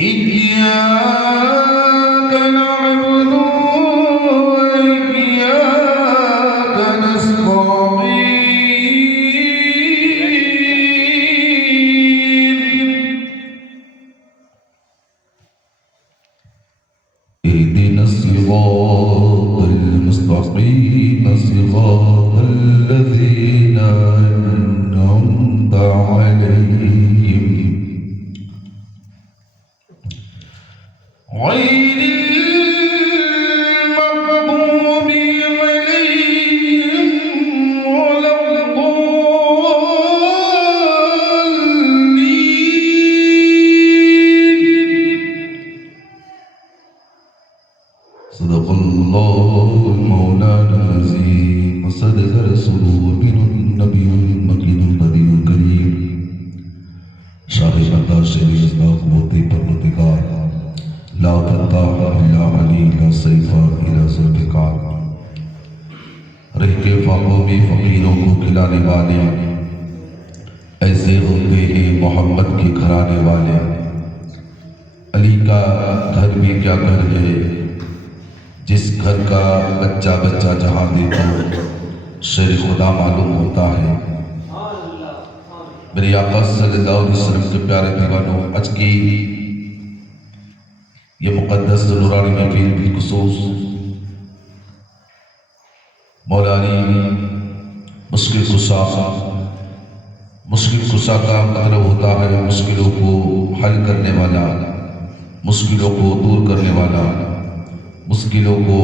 إياك نعبد وإياك نستعين اهدنا الصراط المستقيم صراط الذين أنعمت عليهم غير المغضوب عليهم ولا الضالين. صدق الله مولانا العظيم وصدق رسوله النبي المكين البديع الكريم شاهد الله شهيد إصلاح قوتي پروردگار لا فتح إلا علي لا سيف إلا ذوالفقار رہ کے فاقوں میں فقیروں کو کھلانے والے ایسے ہوتے ہیں محمد کے گھرانے والے علی کا گھر بھی کیا گھر ہے جس گھر کا بچہ بچہ جہاں دیکھو شیر خدا معلوم ہوتا ہے. میرے آقا صلی اللہ علیہ وسلم کے پیارے دیوانوں آج کی یہ مقدس نورانی محفل بالخصوص مولا علی مشکل کشا کا مطلب ہوتا ہے مشکلوں کو حل کرنے والا، مشکلوں کو دور کرنے والا، مشکلوں کو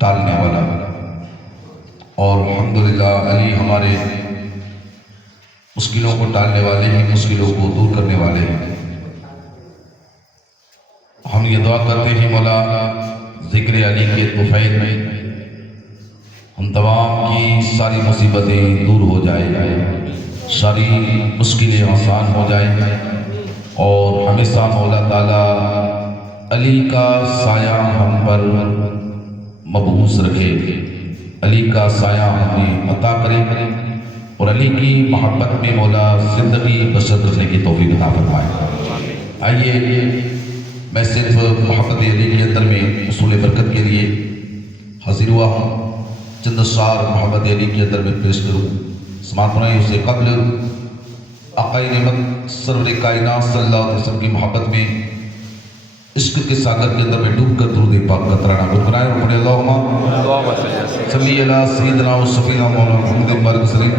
ٹالنے والا. اور الحمدللہ علی ہمارے مشکلوں کو ٹالنے والے ہیں، مشکلوں کو دور کرنے والے ہیں. ہم یہ دعا کرتے ہیں مولا ذکر علی کے طفیل میں ہم تمام کی ساری مصیبتیں دور ہو جائیں، ساری مشکلیں آسان ہو جائیں اور ہمیشہ مولا تعالیٰ علی کا سایہ ہم پر مبعوث رکھے، علی کا سایہ ہمیں عطا کرے اور علی کی محبت میں مولا زندگی بسر کرنے کی توفیق عطا فرمائے. آئیے میں صرف محبت علی کے اندر میں حصول برکت کے لیے حاضر ہوا ہوں، چند اشعار محبت علی کے اندر میں پیش کروں. سماعت فرمائیں. اس سے قبل آقا نعمت سرور کائنات صلی اللہ علیہ وسلم کی محبت میں عشق کے ساگر کے اندر میں ڈوب کر درود پاک کا ترانہ گنگنائیں اور پڑھیں اللہم صلی علی سیدنا و شفیعنا مولانا محمد مبارک وسلم.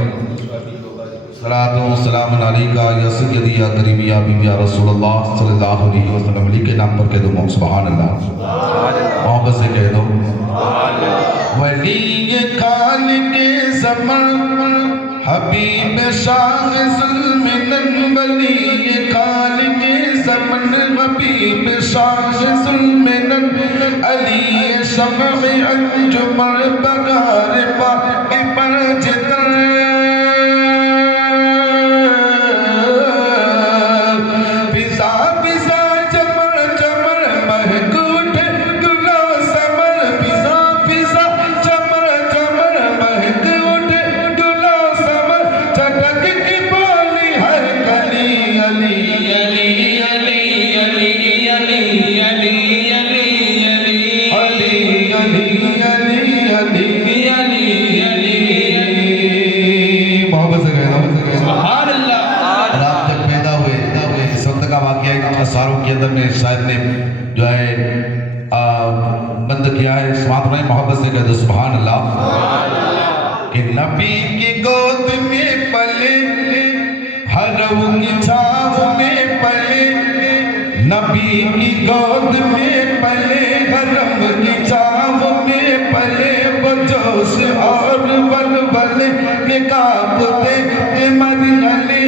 صلاۃ و سلام علیکہ یا سیدی یا کریمی یا حبیبی یا رسول اللہ صلی اللہ علیہ وسلم. علی کے نام پر کہہ دو سبحان اللہ، محبت سے کہہ دو ولی خالق زمان حبیب شاہ ظلمنن، ولی خالق زمان حبیب شاہ ظلمنن، علی شمع انجمن بغار پاک پر جتر ساروں کے اندر میں شاید نے جو ہے بند کیا ہے. سماعت فرمائیں محبت سے کہہ دو سبحان اللہ. کہ نبی کی گود میں پلے حرم کی چھاؤں میں پلے، نبی کی گود میں پلے حرم کی چھاؤں میں پلے، وہ جوش اور ولولے کے کانپتے کے مرحلے.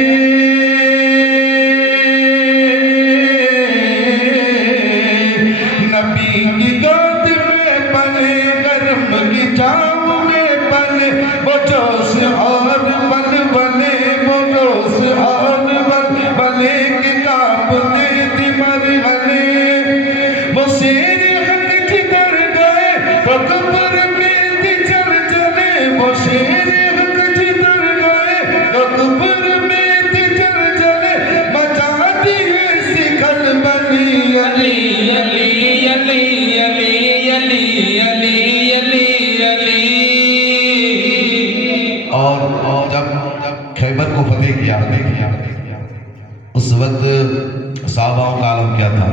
صحابہ کا عالم کیا تھا،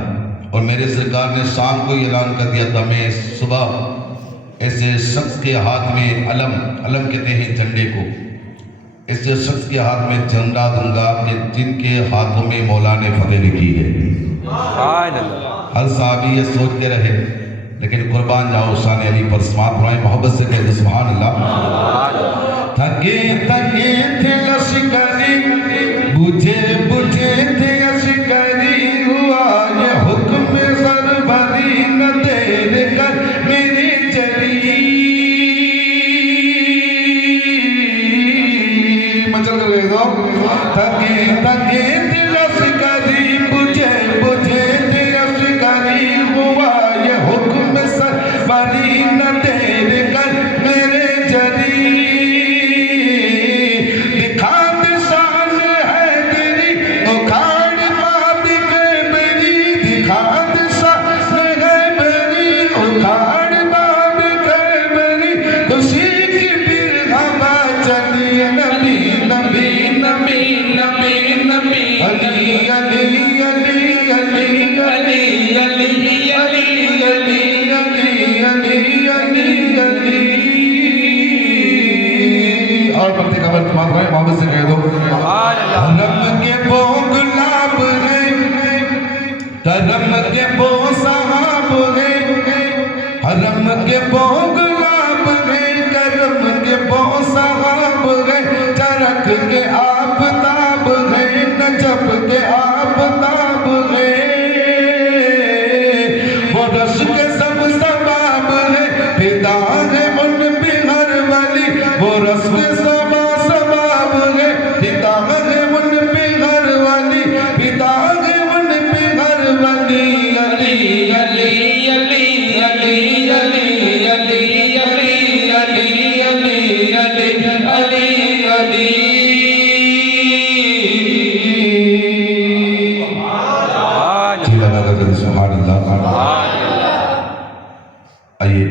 اور میرے سرکار نے شام کو یہ اعلان کر دیا تھا میں صبح ایسے شخص کے ہاتھ میں علم کہتے ہیں جھنڈے کو، ایسے شخص کے ہاتھ میں جھنڈا دوں گا کہ جن کے ہاتھوں میں مولا نے فتح لکھی ہے۔ ہر صحابی یہ سوچتے رہے، لیکن قربان جاؤ شان علی پر سماعت فرمائیں، محبت سے کہتے سبحان اللہ۔ تھکے تھکے تھے لشکری، بجھے بجھے تھے عسکری، ہوا یہ حکم سربری نہ دیر کر میری چلی۔ مچل کر گئے دو، تھکے تھکے تھے لشکری، بجھے بجھے تھے عسکری، ہوا یہ حکم سربری نہ دیر کر میرے چلی۔ اور پڑھتے کا وقت مات رہے محبت سے کہہ دو، حرم کے بو گلاب ہیں، کرم کے بو صحاب ہیں، حرم کے بو گلاب ہیں، کرم کے بو صحاب ہیں، چرخ کے آفتاب ہیں، نجف کے آفتاب ہیں، وہ رش کے سب سباب ہیں، فدا ہے ان پہ ہر ولی، وہ رس کے سب سباب ہیں، فدا ہے ان پہ ہر ولی، فدا ہے ان پہ ہر ولی۔ علی علی علی علی علی علی علی علی علی علی علی آئیے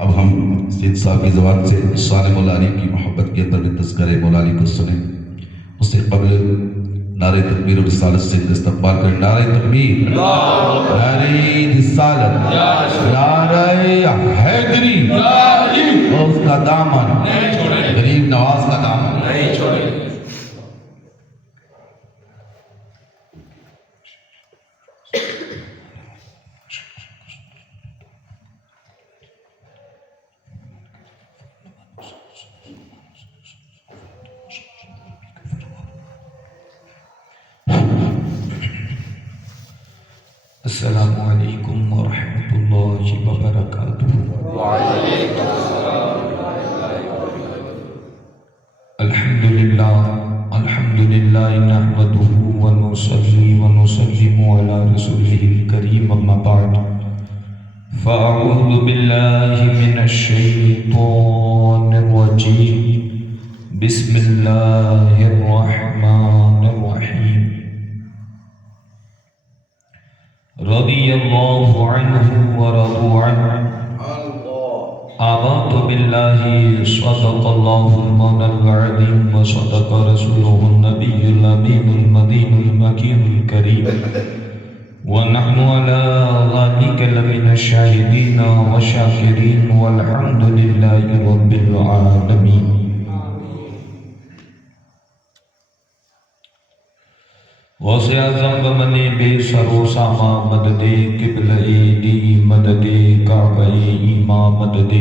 اب ہم سید صاحب کی زبان سے شان مولا علی کی محبت کے اندر میں تذکرہ مولا علی کو سنیں۔ اس سے قبل نعرہ تکبیر و رسالت سے استقبال کریں۔ نعرہ تکبیر، نعرہ رسالت، نعرہ حیدری، اور اس کا دامن غریب نواز کا دامن نہیں چھوڑے۔ السلام علیکم ورحمۃ اللہ وبرکاتہ۔ وعلیکم السلام۔ الحمدللہ نحمده ونصلي ونسلم على رسوله الكريم اما بعد فاعوذ باللہ من الشیطان الرجیم بسم اللہ الرحمن الرحیم۔ رضی اللہ عنہ ورضوا عنہ، آمنت باللہ صدق اللہ المولى العظیم وصدق رسوله النبی الامین المدین المکین الکریم، ونحن على ذلك لمن الشاهدین والشاکرین والحمد للہ رب العالمین۔ غوث اعظم بمن بے سر و ساما مدد قبلہ دی مدد کعبہ ایما مدد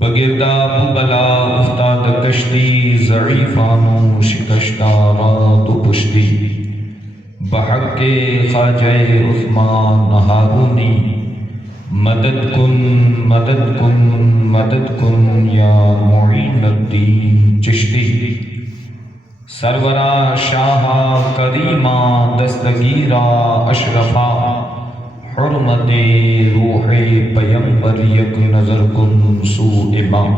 بگردہ بلا افتاد کشتی ضعیفانو شکشتہ رات و پشتی بحق خواجہ عثمان ہارونی مدد کن مدد کن مدد کن یا معین الدین چشتی، سرورا شاہ کریمہ دستگیرہ اشرفا حرمت روح پیمبر یک نظر کن سو امام،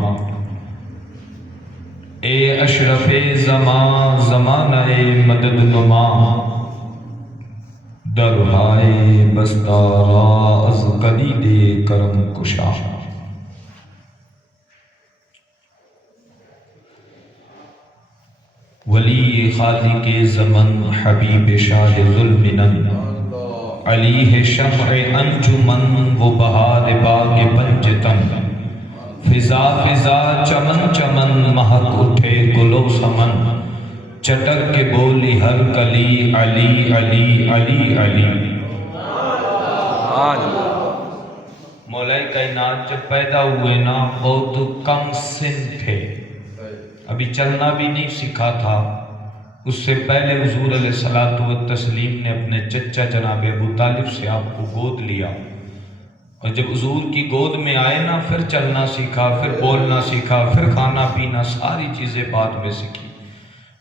اے اشرف زمان زمانہ مدد نما، درہائے بستارا از کلید کرم کشا۔ ولی خالق زمن حبیب شاہ ظلم علی ہے شمع انجمن وہ بہار باغ بنجتن، فضا فضا چمن چمن مہک اٹھے گلو سمن، چٹک کے بولی ہر کلی علی علی علی علی۔ مولا کائنات جب پیدا ہوئے نا بہت کم سن تھے، ابھی چلنا بھی نہیں سیکھا تھا۔ اس سے پہلے حضور علیہ الصلوۃ والتسلیم نے اپنے چچا جناب ابو طالب سے آپ کو گود لیا، اور جب حضور کی گود میں آئے نا پھر چلنا سیکھا، پھر بولنا سیکھا، پھر کھانا پینا، ساری چیزیں بعد میں سیکھی۔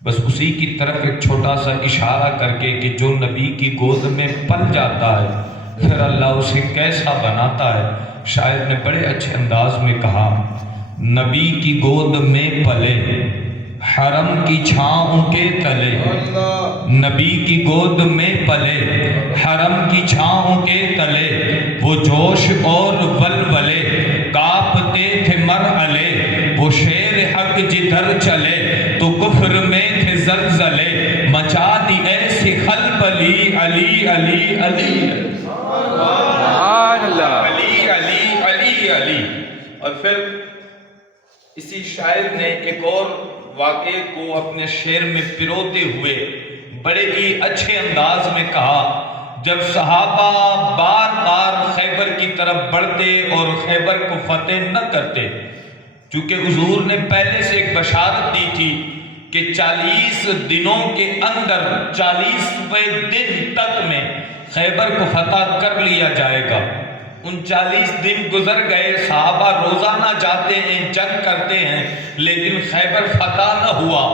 بس اسی کی طرف ایک چھوٹا سا اشارہ کر کے کہ جو نبی کی گود میں پل جاتا ہے پھر اللہ اسے کیسا بناتا ہے، شاعر نے بڑے اچھے انداز میں کہا، نبی کی گود میں پلے حرم کی چھاؤں کے تلے، نبی کی گود میں پلے حرم کی چھاؤں کے تلے، وہ جوش اور ولولے کانپتے تھے مرحلے، وہ شیر حق جدھر چلے تو کفر میں تھے زلزلے، مچا دی ایسی خلبلی علی علی علی علی علی علی علی۔ اور پھر اسی شاعر نے ایک اور واقعے کو اپنے شعر میں پروتے ہوئے بڑے ہی اچھے انداز میں کہا، جب صحابہ بار بار خیبر کی طرف بڑھتے اور خیبر کو فتح نہ کرتے، چونکہ حضور نے پہلے سے ایک بشارت دی تھی کہ 40 دنوں کے اندر 40ویں دن تک میں خیبر کو فتح کر لیا جائے گا۔ ان 40 دن گزر گئے، صحابہ روزانہ جاتے ہیں، جنگ کرتے ہیں، لیکن خیبر فتح نہ ہوا۔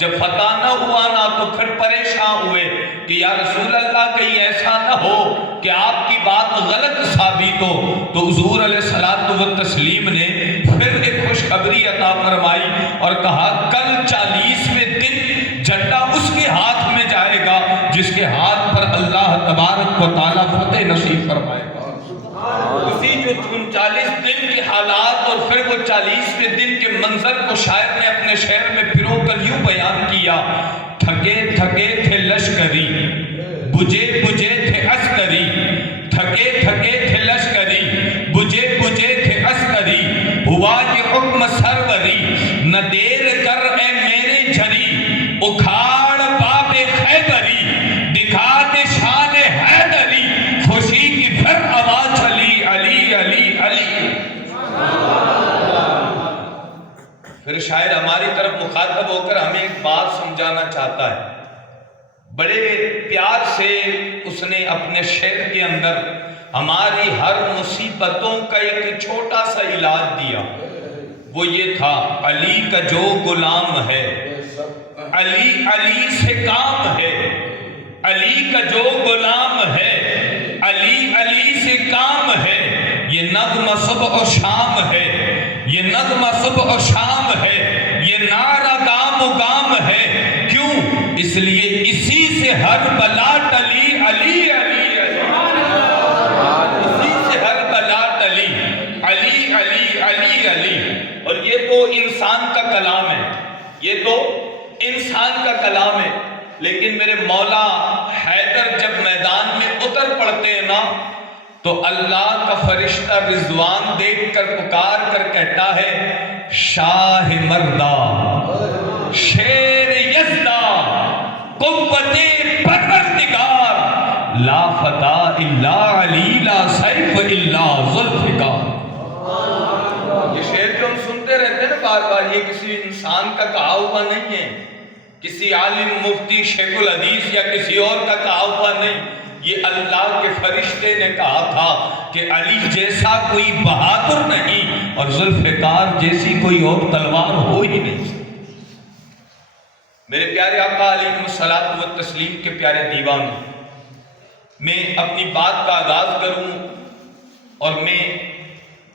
جب فتح نہ ہوا نا تو پھر پریشان ہوئے کہ یا رسول اللہ کہیں ایسا نہ ہو کہ آپ کی بات غلط ثابت ہو۔ تو حضور علیہ الصلوۃ والتسلیم نے پھر ایک خوشخبری عطا فرمائی اور کہا کل 40ویں دن جھنڈا اس کے ہاتھ میں جائے گا جس کے ہاتھ پر اللہ تبارک و تعالیٰ فتح نصیب فرمائے گا۔ اسی جو 39 دن کے حالات اور پھر وہ 40ویں دن کے منظر کو شاعر نے اپنے شعر میں پرو کر یوں بیان کیا، تھکے تھکے تھے لشکری بجے بجے تھے عسکری، تھکے تھکے تھے لشکری بجے بجے تھے عسکری، ہوا یہ حکم سروری نہ دیر کر اے میرے جھری، اکھاڑ باب خیبری دکھا دے شان حیدری، خوشی کی پھر آواز چلی علی علی علی۔ پھر شاعر ہماری طرف مخاطب ہو کر ہمیں ایک بات سمجھانا چاہتا ہے، بڑے پیار سے اس نے اپنے شعر کے اندر ہماری ہر مصیبتوں کا ایک چھوٹا سا علاج دیا۔ وہ یہ تھا، علی کا جو غلام ہے علی علی سے کام ہے، علی کا جو غلام ہے علی علی سے کام ہے، یہ نغمہ صبح و شام ہے، یہ نغمہ صبح و شام ہے، یہ نعرہ گام و گام ہے، کیوں؟ اس لیے اسی سے ہر بلا ٹلی علی علی علی، اسی سے ہر بلا ٹلی علی علی علی علی۔ اور یہ تو انسان کا کلام ہے، یہ تو انسان کا کلام ہے، لیکن میرے مولا حیدر جب میدان میں اتر پڑتے ہیں نا تو اللہ کا فرشتہ رضوان دیکھ کر پکار کر کہتا ہے، شاہ مردہ شیر یزدہ قوت پروردگار، لا فتح الا علی لا سیف الا ذوالفقار۔ یہ شعر جو ہم سنتے رہتے ہیں نا بار بار، یہ کسی انسان کا کہا ہوا نہیں ہے، کسی عالم مفتی شیخ الحدیث یا کسی اور کا کہا ہوا نہیں، یہ اللہ کے فرشتے نے کہا تھا کہ علی جیسا کوئی بہادر نہیں اور ذوالفقار جیسی کوئی اور تلوار ہو ہی نہیں۔ میرے پیارے آقا علیہ الصلوۃ والتسلیم کے پیارے دیوان، میں اپنی بات کا آغاز کروں اور میں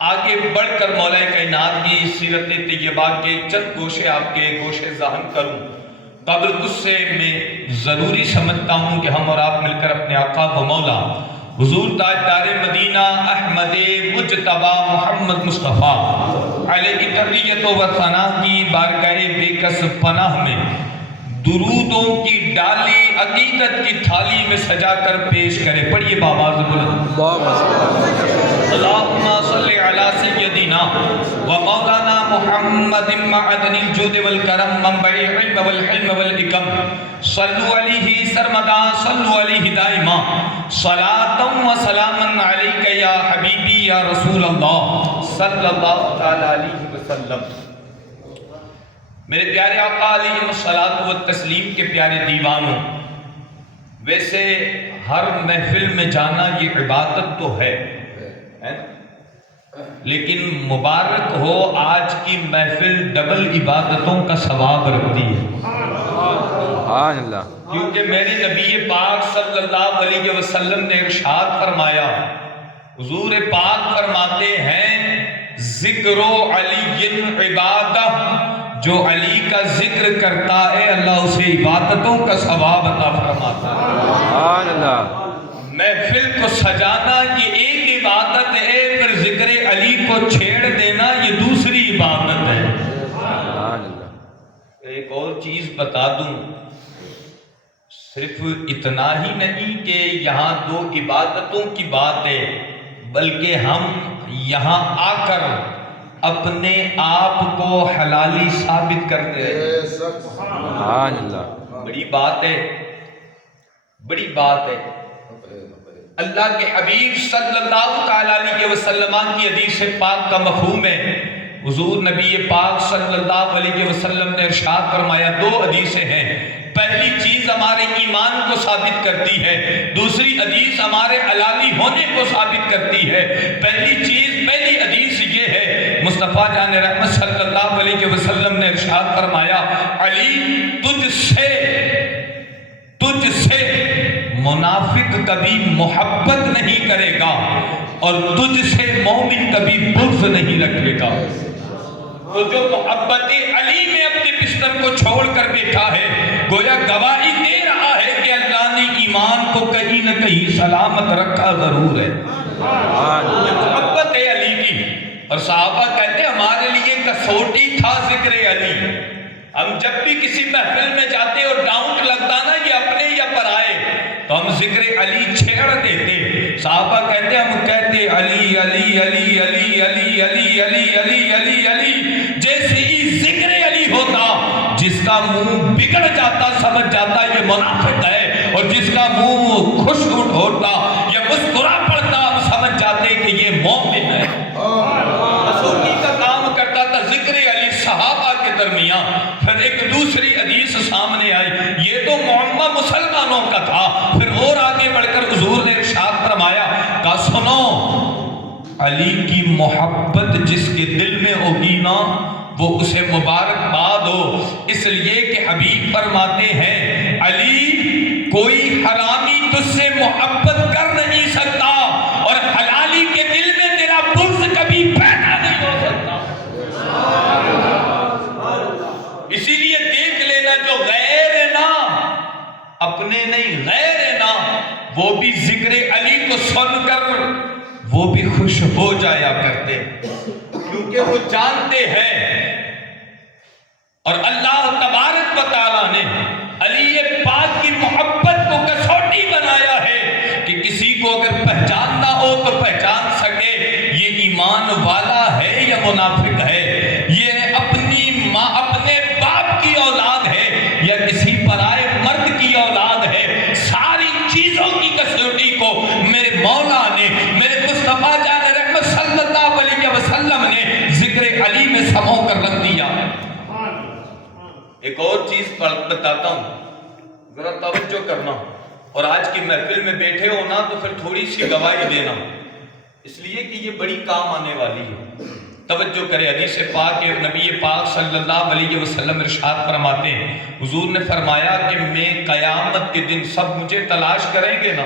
آگے بڑھ کر مولا کائنات کی سیرت طیبہ کے چند گوشے آپ کے گوشے ذہن کروں، قبل اس سے میں ضروری سمجھتا ہوں کہ ہم اور آپ مل کر اپنے آقا و مولا حضور تاجدار مدینہ احمد مجتبی محمد مصطفیٰ علیہ تربیت و ثنا کی بارگاہ بے کس پناہ میں درودوں کی ڈالی عقیدت کی تھالی میں سجا کر پیش کرے. پڑھیے بآواز بلند. اللہم صلی علی سیدنا و مولانا محمد معدن الجود والکرم منبع العلم والحلم والحکم. صلو علیہ سرمدا صلو علیہ دائما صلاۃ و سلاما علیک یا حبیبی یا رسول اللہ صلی اللہ تعالی علیہ وسلم. میرے پیارے آقا علیہ الصلوۃ والتسلیم کے پیارے دیوانوں، ویسے ہر محفل میں جانا یہ عبادت تو ہے، لیکن مبارک ہو آج کی محفل ڈبل عبادتوں کا ثواب رکھتی ہے. کیونکہ میرے نبی پاک صلی اللہ علیہ وسلم نے ارشاد فرمایا، حضور پاک فرماتے ہیں ذکر علی عبادہ، جو علی کا ذکر کرتا ہے اللہ اسے عبادتوں کا ثواب عطا فرماتا ہے. محفل کو سجانا یہ ایک عبادت ہے، پھر ذکر علی کو چھیڑ دینا یہ دوسری عبادت ہے. ایک اور چیز بتا دوں، صرف اتنا ہی نہیں کہ یہاں دو عبادتوں کی بات ہے، بلکہ ہم یہاں آ کر اپنے آپ کو حلالی ثابت کرتے ہیں. سبحان اللہ. بڑی بات ہے، بڑی بات ہے. اللہ کے حبیب صلی اللہ تعالی علیہ وسلم کی حدیث پاک کا مفہوم ہے. حضور نبی پاک صلی اللہ علیہ وسلم نے ارشاد فرمایا، دو حدیثیں ہیں. پہلی چیز ہمارے ایمان کو ثابت کرتی ہے، دوسری حدیث ہمارے حلالی ہونے کو ثابت کرتی ہے. پہلی حدیث یہ ہے، مصطفیٰ جان رحمت صلی اللہ علیہ وسلم نے ارشاد فرمایا، علی تجھ سے منافق کبھی محبت نہیں کرے گا اور تجھ سے مومن کبھی بغض نہیں رکھے گا. تو جو محبت علی میں اپنے بستر کو چھوڑ کر بیٹھا ہے، گویا گواہی دے رہا ہے کہ اللہ نے ایمان کو کہیں نہ کہیں سلامت رکھا ضرور ہے. یہ محبت ہے علی کی. اور صحابہ کہتے ہیں ہمارے لیے کسوٹی تھا ذکر علی. ہم جب بھی کسی محفل میں جاتے اور ڈاؤٹ لگتا نا یہ اپنے یا پرائے، تو ہم ذکر علی چھیڑ دیتے. صحابہ کہتے ہم کہتے علی علی علی علی علی علی علی علی علی علی، جیسے ہی ذکر علی ہوتا جس کا منہ بگڑ جاتا سمجھ جاتا یہ منافق ہے، اور جس کا منہ خوش ہوتا یا مسکرا پڑتا ہم سمجھ جاتے کہ یہ مومن ہے. رسولی کا کام کرتا تھا ذکر علی صحابہ کے درمیان. پھر ایک دوسری حدیث سامنے آئی، یہ تو معمہ مسلمانوں کا تھا. پھر اور آگے بڑھ کر حضور نے ارشاد فرمایا کہ سنو، علی کی محبت جس کے دل میں ہوگی نا وہ اسے مبارکباد ہو. اس لیے کہ حبیب فرماتے ہیں علی کوئی حرامی تجھ سے محبت کر نہیں سکتا اور حلالی کے دل میں تیرا بغض کبھی پیدا نہیں ہو سکتا. اسی لیے دیکھ لینا جو غیر ہے نا، اپنے نہیں غیر ہے نا، وہ بھی ذکر علی کو سن کر وہ بھی خوش ہو جایا کرتے، کیونکہ وہ جانتے ہیں. اور اللہ تبارک و تعالیٰ نے علی پاک کی محبت کو کسوٹی بنایا ہے کہ کسی کو اگر پہچاننا ہو تو پہچان سکے یہ ایمان والا ہے یا منافق ہے، یہ اپنی ماں اپنے باپ کی اولاد ہے یا کسی پرائے مرد کی اولاد ہے. ساری چیزوں کی کسوٹی کو میرے مولا نے، میرے مصطفیٰ جان رحمت صلی اللہ علیہ وسلم نے ذکر علی میں سمو کر رکھ دیا. ایک اور چیز بتاتا ہوں، ذرا توجہ کرنا. اور آج کی محفل میں بیٹھے ہونا تو پھر تھوڑی سی گواہی دینا، اس لیے کہ یہ بڑی کام آنے والی ہے. توجہ کرے، حدیث پاک نبی پاک صلی اللہ علیہ وسلم ارشاد فرماتے ہیں، حضور نے فرمایا کہ میں قیامت کے دن سب مجھے تلاش کریں گے نا،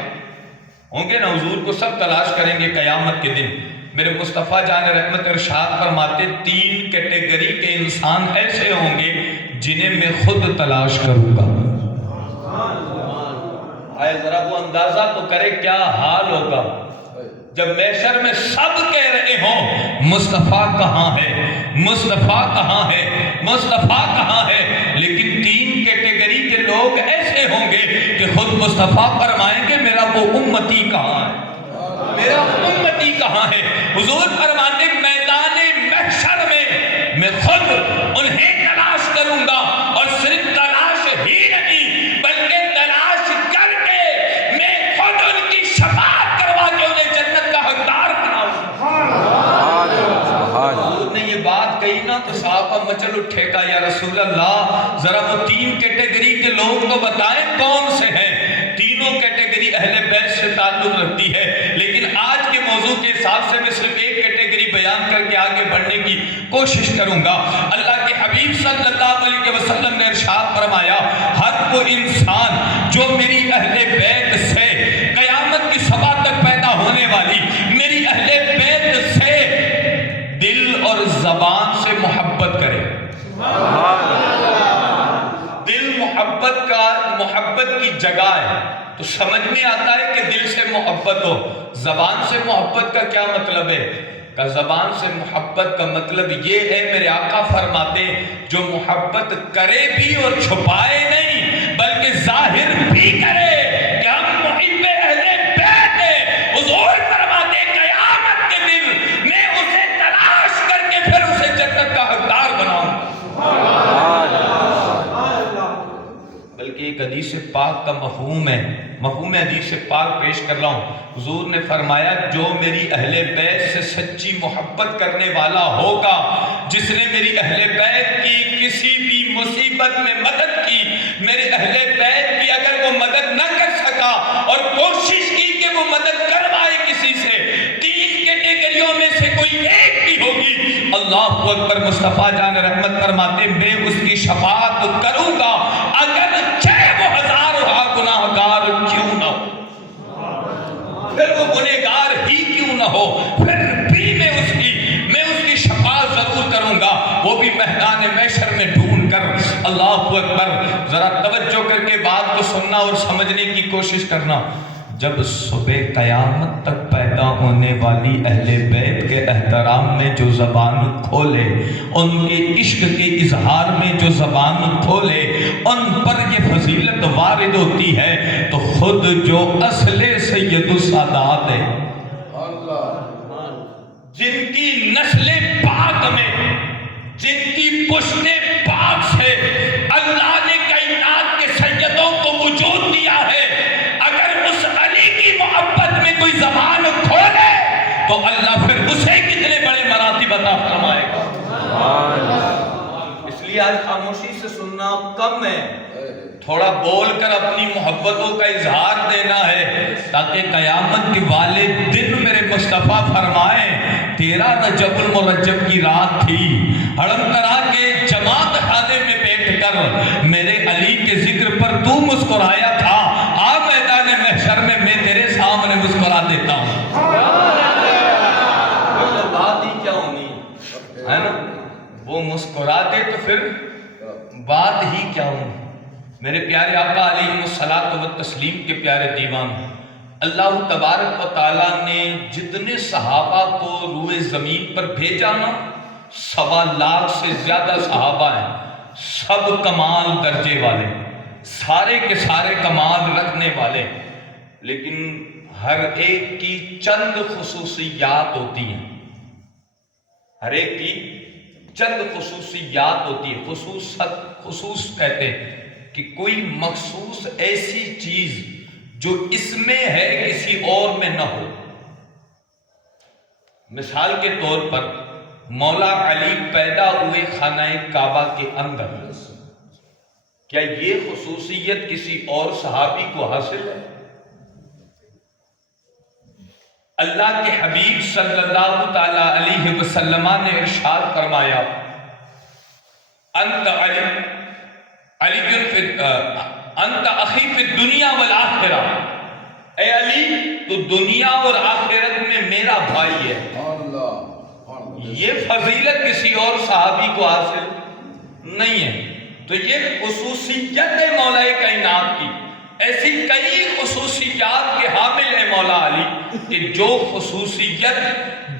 ہوں گے نا، حضور کو سب تلاش کریں گے قیامت کے دن. میرے مصطفیٰ جان رحمت ارشاد فرماتے 3 کیٹیگری کے انسان ایسے ہوں گے جنہیں میں خود تلاش کروں گا. آئے ذرا وہ اندازہ تو کرے کیا حال ہوگا جب محشر میں سب کہہ رہے ہوں مصطفیٰ کہاں ہے، مصطفیٰ کہاں ہے، مصطفیٰ کہاں ہے، لیکن 3 کیٹیگری کے لوگ ایسے ہوں گے کہ خود مصطفیٰ فرمائیں گے میرا وہ امتی کہاں ہے، میرا امتی کہاں ہے۔ حضور فرماتے میدان محشر میں خود انہیں تلاش کروں گا، اور صرف تلاش ہی نہیں بلکہ تلاش کر کے میں خود ان کی شفاعت کروا کے انہیں جنت کا حقدار بناؤں۔ حضور نے یہ بات کہی نا تو صحابہ مچل اٹھے گا، یا رسول اللہ ذرا وہ 3 کیٹیگری کے لوگ تو بتائیں کون سے ہیں۔ تینوں کیٹیگری اہل بیت سے تعلق رکھتی ہے، لیکن آج کے موضوع کے حساب سے میں صرف ایک کیٹیگری بیان کر کے آگے بڑھنے کی کوشش کروں گا۔ اللہ کے حبیب صلی اللہ علیہ وسلم نے ارشاد فرمایا ہر وہ انسان جو میری اہل بیت سے قیامت کی صبح تک پیدا ہونے والی میری اہل بیت سے دل اور زبان سے محبت کرے، دل محبت کی جگہ ہے تو سمجھ میں آتا ہے کہ دل سے محبت ہو۔ زبان سے محبت کا کیا مطلب ہے؟ کہ زبان سے محبت کا مطلب یہ ہے، میرے آقا فرماتے جو محبت کرے بھی اور چھپائے نہیں بلکہ ظاہر بھی کرے کہ ہم محب اہل بیت ہیں۔ حضور فرماتے قیامت کے دن میں اسے تلاش کر کے پھر اسے جنت کا حقدار بناؤں۔ بلکہ ایک حدیث پاک کا مفہوم حدیث پاک پیش کر رہا ہوں۔ حضور نے فرمایا جو میری اہل بیت سے سچی محبت کرنے والا ہوگا، جس نے میری اہل بیت کی کسی بھی مصیبت میں مدد کی، میرے اہل بیت کی اگر وہ مدد نہ کر سکا اور کوشش کی کہ وہ مدد کروائے کسی سے، 3 کیٹیگریوں میں سے کوئی ایک بھی ہوگی، اللہ اکبر، مصطفیٰ جان رحمت فرماتے میں اس کی شفاعت کروں گا اگر وہ 1000 گناہگار کیوں نہ ہو، پھر وہ گنہگار ہی کیوں نہ ہو، پھر بھی میں اس کی شفاعت ضرور کروں گا، وہ بھی میدان محشر میں ڈھونڈ کر۔ اللہ اکبر، ذرا توجہ کر کے بات کو سننا اور سمجھنے کی کوشش کرنا۔ جب صبح قیامت تک پیدا ہونے والی اہل بیت کے احترام میں جو زبان کھولے، ان کے عشق کے اظہار میں جو زبان کھولے، ان پر یہ فضیلت وارد ہوتی ہے تو خود جو اصل سید السادات ہے، جن کی نسل پاک میں، جن کی پشت پاک سے اللہ نے کائنات کے سیدوں کو وجود دیا ہے، اگر اس علی کی محبت میں کوئی زبان کھولے تو اللہ پھر اسے کتنے بڑے مراتب عطا فرمائے گا۔ اس لیے آج خاموشی سے سننا کم ہے، تھوڑا بول کر اپنی محبتوں کا اظہار دینا ہے تاکہ قیامت کے والے دن میرے مصطفیٰ فرمائیں تیرا رجب المرجب کی رات تھی، حرم کرا کے جماعت خانے میں بیٹھ کر میرے علی کے ذکر پر تو مسکرایا تھا، آ میدان محشر میں میں تیرے سامنے مسکرا دیتا ہوں۔ بات ہی کیا ہونی ہے نا، وہ مسکرا دے تو پھر بات ہی کیا ہونی۔ میرے پیارے آقا علیہ الصلوۃ والتسلیم کے پیارے دیوان، اللہ تبارک و تعالیٰ نے جتنے صحابہ کو روئے زمین پر بھیجا نا، 1.25 لاکھ سے زیادہ صحابہ ہیں، سب کمال درجے والے، سارے کے سارے کمال رکھنے والے، لیکن ہر ایک کی چند خصوصیات ہوتی ہیں، ہر ایک کی چند خصوصیات ہوتی ہے۔ خصوص کہتے ہیں کہ کوئی مخصوص ایسی چیز جو اس میں ہے کسی اور میں نہ ہو۔ مثال کے طور پر مولا علی پیدا ہوئے خانہ کعبہ کے اندر، کیا یہ خصوصیت کسی اور صحابی کو حاصل ہے؟ اللہ کے حبیب صلی اللہ تعالی علیہ وسلم نے ارشاد فرمایا انت انت اخی فی الدنیا والآخرہ، اے علی تو دنیا اور آخرت میں میرا بھائی ہے۔ یہ فضیلت کسی اور صحابی کو حاصل نہیں ہے، تو یہ خصوصیت ہے مولا کائنات کی۔ ایسی کئی خصوصیات کے حامل ہے مولا علی کہ جو خصوصیت،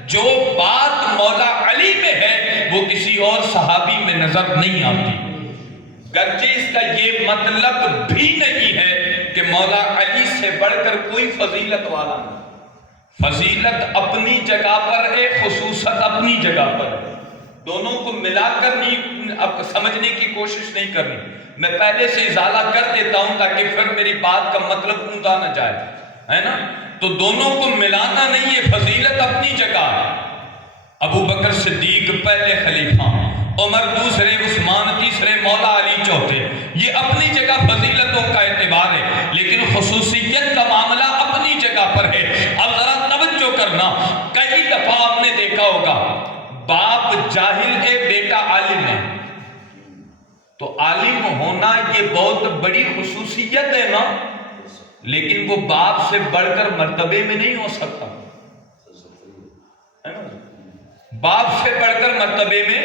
جو بات مولا علی میں ہے وہ کسی اور صحابی میں نظر نہیں آتی۔ گرچہ اس کا یہ مطلب بھی نہیں ہے کہ مولا علی سے بڑھ کر کوئی فضیلت والا نہیں. فضیلت اپنی جگہ پر ہے، خصوصیت اپنی جگہ پر ہے. دونوں کو ملا کر نہیں اب سمجھنے کی کوشش نہیں کرنی. میں پہلے سے ازالہ کر دیتا ہوں تاکہ پھر میری بات کا مطلب اوندا نہ جائے، ہے نا. تو دونوں کو ملانا نہیں ہے. فضیلت اپنی جگہ ہے. ابو بکر صدیق پہلے خلیفہ، عمر دوسرے، عثمان تیسرے، مولا علی چوتھے. یہ اپنی جگہ فضیلتوں کا اعتبار ہے، لیکن خصوصیت کا معاملہ اپنی جگہ پر ہے. اب ذرا توجہ کرنا. کئی دفعہ آپ نے دیکھا ہوگا باپ جاہل ہے، بیٹا عالم ہے. تو عالم ہونا یہ بہت بڑی خصوصیت ہے نا، لیکن وہ باپ سے بڑھ کر مرتبے میں نہیں ہو سکتا. باپ سے بڑھ کر مرتبے میں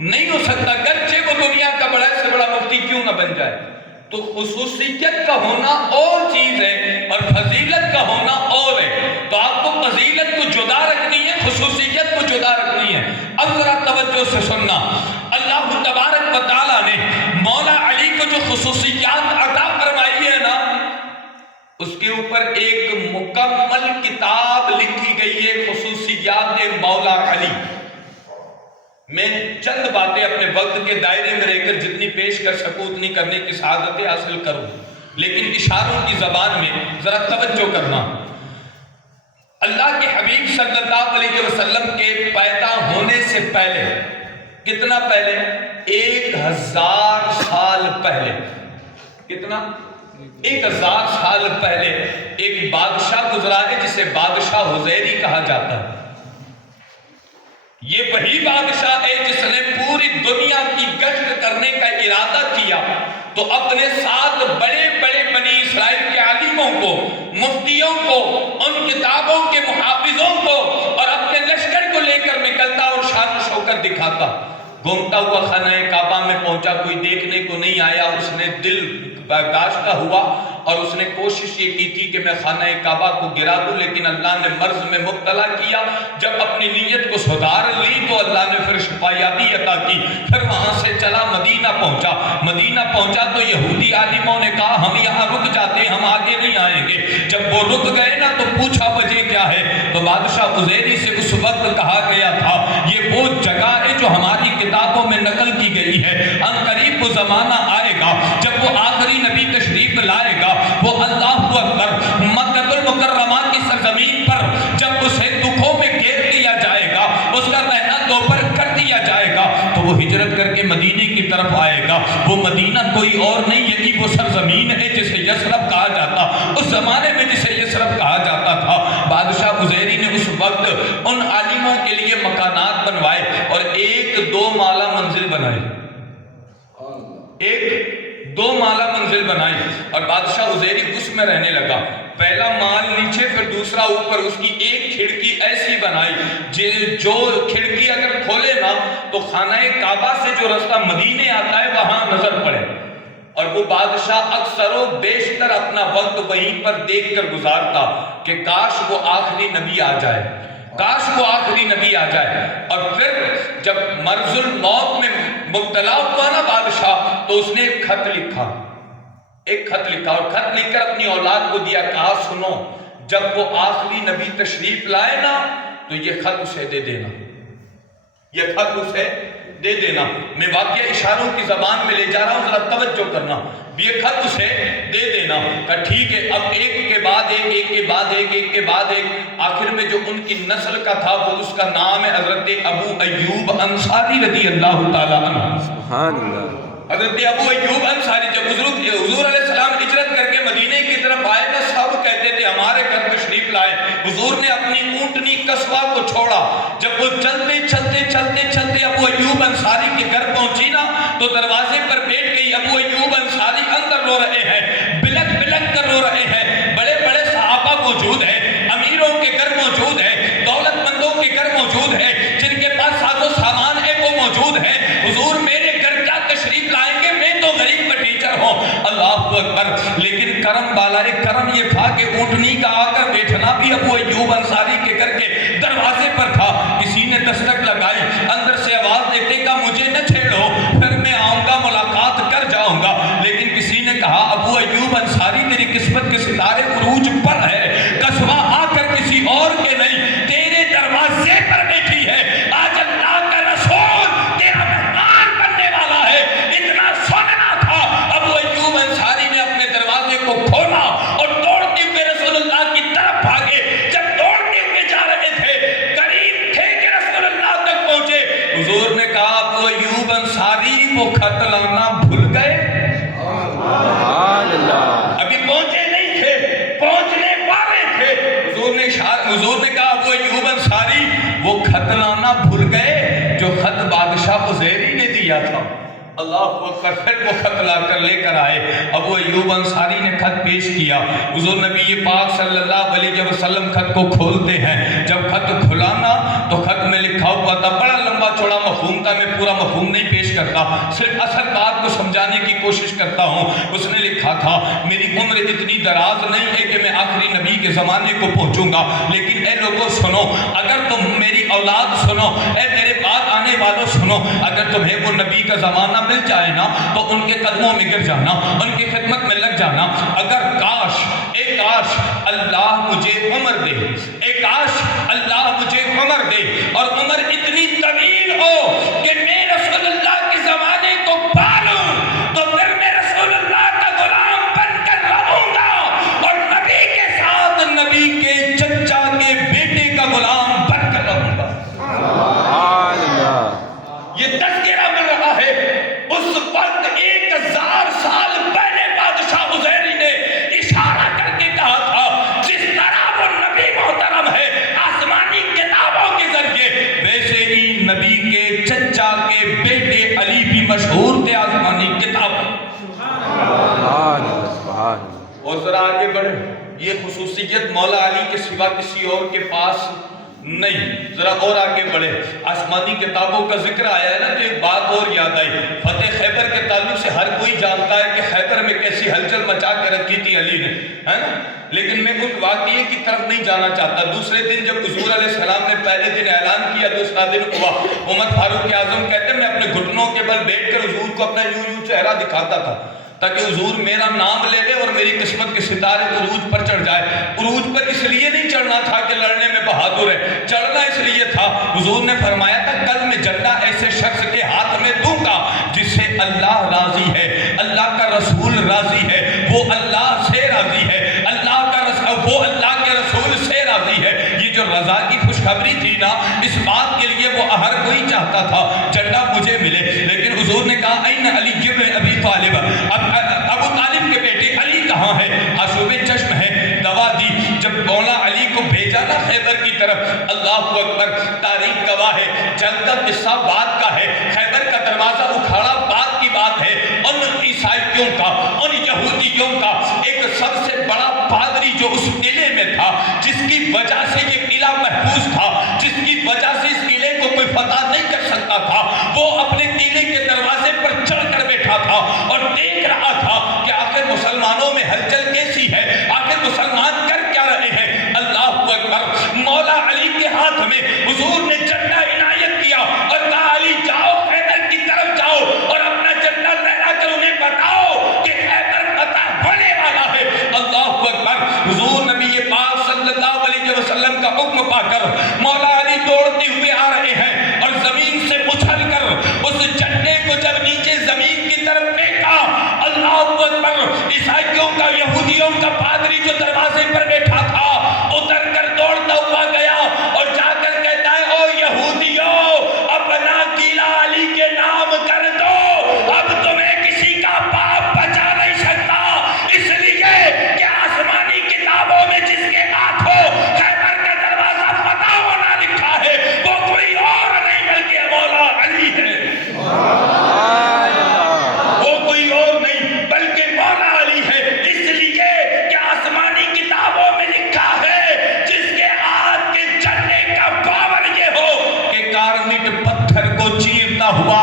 نہیں ہو سکتا، گرچہ وہ دنیا کا بڑا سے بڑا مفتی کیوں نہ بن جائے. تو خصوصیت کا ہونا اور چیز ہے اور فضیلت کا ہونا اور ہے. تو آپ کو فضیلت کو جدا رکھنی ہے، خصوصیت کو جدا رکھنی ہے. اب ذرا توجہ سے سننا. اللہ تبارک و تعالیٰ نے مولا علی کو جو خصوصیات عطا فرمائی ہے نا، اس کے اوپر ایک مکمل کتاب لکھی گئی ہے، خصوصیات مولا علی. میں چند باتیں اپنے وقت کے دائرے میں رہ کر جتنی پیش کر سکوں اتنی کرنے کی سعادت حاصل کروں، لیکن اشاروں کی زبان میں ذرا توجہ کرنا. اللہ کے حبیب صلی اللہ علیہ وسلم کے پیدا ہونے سے پہلے، کتنا پہلے؟ 1000 سال پہلے. کتنا؟ 1000 سال پہلے ایک بادشاہ گزرا ہے جسے بادشاہ حزیری کہا جاتا ہے. یہ وہی بادشاہ ہے جس نے پوری دنیا کی گشت کرنے کا ارادہ کیا تو اپنے ساتھ بڑے بڑے بنی اسرائیل کے عالموں کو، مفتیوں کو، ان کتابوں کے محافظوں کو اور اپنے لشکر کو لے کر نکلتا اور شان و شوکت دکھاتا. گھومتا ہوا خانہ کعبہ میں پہنچا، کوئی دیکھنے کو نہیں آیا. اس نے دل برداشتہ ہوا اور اس نے کوشش یہ کی تھی کہ میں خانہ کعبہ کو گرا دوں، لیکن اللہ نے مرض میں مبتلا کیا. جب اپنی نیت کو سدھار لی تو اللہ نے پھر شفایابی عطا کی. پھر وہاں سے چلا مدینہ پہنچا. مدینہ پہنچا تو یہودی عالموں نے کہا ہم یہاں رک جاتے ہیں، ہم آگے نہیں آئیں گے. جب وہ رک گئے نا تو پوچھا وجہ کیا ہے؟ تو بادشاہ عزیری سے اس وقت کہا گیا تھا یہ وہ جگہ ہے جو ہماری کتابوں میں نقل کی گئی ہے. ان قریب وہ زمانہ آئے گا جب وہ آخری نبی تشریف لائے گا، وہ اللہ اکبر مکہ المکرمہ کی سرزمین پر جب اسے دکھوں میں گھیر دیا جائے گا، اس کا رہنا دوپہر کر دیا جائے گا تو وہ ہجرت کر کے مدینے کی طرف آئے گا. وہ مدینہ کوئی اور نہیں، یہی وہ سرزمین ہے جسے یثرب کہا جاتا، اس زمانے میں جسے یثرب کہا جاتا تھا. بادشاہ عزیری نے اس وقت ان عالموں کے لیے مکانات بنوائے اور 1-2 مالہ منزل بنائے. 1-2 مالہ منزل بنائی اور بادشاہ عزیری اس میں رہنے لگا. پہلا مال نیچے پھر دوسرا اوپر. اس کی ایک کھڑکی ایسی بنائی جو کھڑکی اگر کھولے نا تو خانہ کعبہ سے جو رستہ مدینے آتا ہے وہاں نظر پڑے. اور وہ بادشاہ اکثر و بیشتر اپنا وقت وہیں پر دیکھ کر گزارتا کہ کاش وہ آخری نبی آ جائے، کاش وہ آخری نبی آ جائے. اور پھر جب مرض الموت میں مبتلا ہوا نا بادشاہ تو اس نے ایک خط لکھا اور خط لکھ کر اپنی اولاد کو دیا. کہا سنو جب وہ آخری نبی تشریف لائے نا تو یہ خط اسے دے دینا، یہ خط اسے دے دینا. میں واقعہ اشاروں کی زبان میں لے جا رہا ہوں، ذرا توجہ کرنا. یہ خط اسے دے دینا. کہ ٹھیک ہے. اب ایک کے بعد ایک آخر میں جو ان کی نسل کا تھا وہ اس کا نام ہے حضرت ابو ایوب انصاری رضی اللہ تعالیٰ عنہ. سبحان اللہ. حضرت ابو ایوب انصاری جب حضور علیہ السلام ہجرت کر کے مدینے کی طرف آئے نا، سب کہتے تھے ہمارے گھر تشریف لائے. حضور نے اپنی اونٹنی قصبہ کو چھوڑا. جب وہ چلتے ابو ایوب انصاری کے گھر پہنچی نا تو دروازے پر بیٹھ گئی. ابو ایوب انصاری اندر رو رہے ہیں، بلک بلک کر رو رہے ہیں. بڑے بڑے صحابہ موجود ہیں، امیروں کے گھر موجود ہے، دولت مندوں کے گھر موجود ہے، جن کے پاس ساز و سامان ہے وہ موجود ہے. حضور میرے گھر کیا تشریف لائیں گے؟ میں تو غریب کا ٹیچر ہوں. اللہ اکبر. لیکن کرم بالائے کرم یہ تھا کہ اونٹنی کا آ کر بیٹھنا بھی ابو ایوب انصاری کے گھر کے دروازے پر تھا. کسی نے دستک لگائی، اندر سے آواز دیتے کہ مجھے نہ چھیڑو، پھر میں آؤں گا، ملاقات کر حضور نے کہا ابو ایوب انصاری وہ خط لانا بھول گئے جو خط بادشاہ عزیری نے دیا تھا. اللہ اکبر. پھر وہ خط لا کر لے کر آئے. ابو ایوب انصاری نے خط پیش کیا. حضور نبی پاک صلی اللہ علیہ وسلم خط کو کھولتے ہیں. جب خط کھلانا تو خط میں لکھا ہوا تھا, بڑا لمبا چوڑا مفہوم تھا, میں پورا مفہوم نہیں پیش کرتا, صرف اصل بات کو سمجھانے کی کوشش کرتا ہوں. اس نے لکھا تھا میری عمر اتنی دراز نہیں ہے کہ میں آخری نبی کے زمانے کو پہنچوں گا, لیکن اے لوگوں سنو, اگر تم میری اولاد سنو, اے میرے بعد آنے والوں سنو, اگر تمہیں وہ نبی کا زمانہ مل جائے نا تو ان کے قدموں میں گر جانا, ان کی خدمت میں لگ جانا. اگر کاش, اے کاش اللہ مجھے عمر دے, اے کاش اللہ مجھے عمر دے, اور عمر اتنی طویل ہو کہ میں رسول اللہ کے زمانے کو پالوں, تو پھر میں رسول اللہ کا غلام بن کر رہوں گا, اور نبی کے ساتھ نبی کے چچا کے بیٹے کا غلام بن کر رہوں گا. یہ تذکرہ مل رہا ہے. اس وقت 1000 سال پہلے بادشاہ عزیری نے اشارہ کر کے کہا تھا جس طرح وہ نبی محترم ہے آسمانی کتابوں کے ذریعے, ویسے ہی نبی کے چچا کے بیٹے علی بھی مشہور تھے آسمانی کتابوں. اور ذرا آگے بڑھے. یہ خصوصیت مولا علی کے سوا کسی اور کے پاس نہیں. ذرا اور آگے بڑھے. آسمانی کتابوں کا ذکر آیا ہے نا, تو ایک بات اور یاد آئی. فتح خیبر کے تعلق سے ہر کوئی جانتا ہے کہ خیبر میں کیسی ہلچل مچا کر رکھی تھی علی نے, ہے نا, لیکن میں ان واقعے کی طرف نہیں جانا چاہتا. دوسرے دن جب حضور علیہ السلام نے پہلے دن اعلان کیا, دوسرا دن ہوا, عمر فاروق اعظم کہتے ہیں میں اپنے گھٹنوں کے بل بیٹھ کر حضور کو اپنا یوں چہرہ دکھاتا تھا تاکہ حضور میرا نام لے لے اور میری قسمت کے ستارے عروج پر چڑھ جائے. عروج پر اس لیے نہیں چڑھنا تھا کہ لڑنے میں بہادر ہے, چڑھنا اس لیے تھا, حضور نے فرمایا تھا کل میں جھنڈا ایسے شخص کے ہاتھ میں دوں گا جس سے اللہ راضی ہے, اللہ کا رسول راضی ہے, وہ اللہ سے راضی ہے, اللہ کا رسول وہ اللہ کے رسول سے راضی ہے. یہ جو رضا کی خوشخبری تھی نا, اس بات کے لیے وہ ہر کوئی چاہتا تھا جھنڈا مجھے ملے. لیکن حضور نے کہا این علی ابن ابی طالب, ابو طالب کے بیٹے علی کہاں ہے؟ آشوب چشم ہے. دوا دی. جب مولا علی کو بھیجا نا خیبر کی طرف, اللہ اکبر, تاریخ گواہ ہے, جنگ کا قصہ بات کا ہے, خیبر کا دروازہ اکھاڑا بات کی بات ہے. ان عیسائیوں کا, ان یہودیوں کا ایک سب سے بڑا پادری جو اس قلعے میں تھا, جس کی وجہ سے یہ قلعہ محفوظ تھا, جس کی وجہ سے اس قلعے کو کوئی فتح نہیں کر سکتا تھا, وہ اپنے قلعے کے دروازے پر چڑھ کر بیٹھا تھا اور دیکھ رہا تھا کہ آخر مسلمانوں میں ہلچل کیسی ہے, آخر مسلمان کر کیا رہے ہیں. اللہ اکبر. مولا علی کے ہاتھ میں حضور نے جھنڈا عنایت کیا اور کہا علی جاؤ خیبر کی طرف جاؤ اور اپنا جھنڈا لہرا کر انہیں بتاؤ کہ خیبر فتح ہونے والا ہے. اللہ اکبر. حضور نبی پاک صلی اللہ علیہ وسلم کا حکم پا کر مولا علی دوڑتے ہوئے آ رہے ہیں اور زمین سے اچھل کر اس جھنڈے کو جب نیچے زمین کی طرف پھینکا, اللہ اکبر, عیسائیوں کا, یہودیوں کا پادری جو دروازے پر بیٹھا تھا اتر کر دوڑتا ہوا گیا اور جا کر کہتا ہے او یہودیوں, اپنا قلعہ علی کے نام کر دو, اب تمہیں کسی کا پاپ بچا نہیں سکتا, اس لیے کہ آسمانی کتابوں میں جس کے ہاتھوں خیبر کا دروازہ فتح ہونا لکھا ہے وہ کوئی اور نہیں بلکہ مولا علی ہے. وہ کوئی اور نہیں بلکہ مولا علی ہے, اس لیے کہ آسمانی کتابوں میں لکھا ہے جس کے ہاتھ کے جھنڈے کا پاور یہ ہو کہ کارنٹ پتھر کو چیرتا ہوا,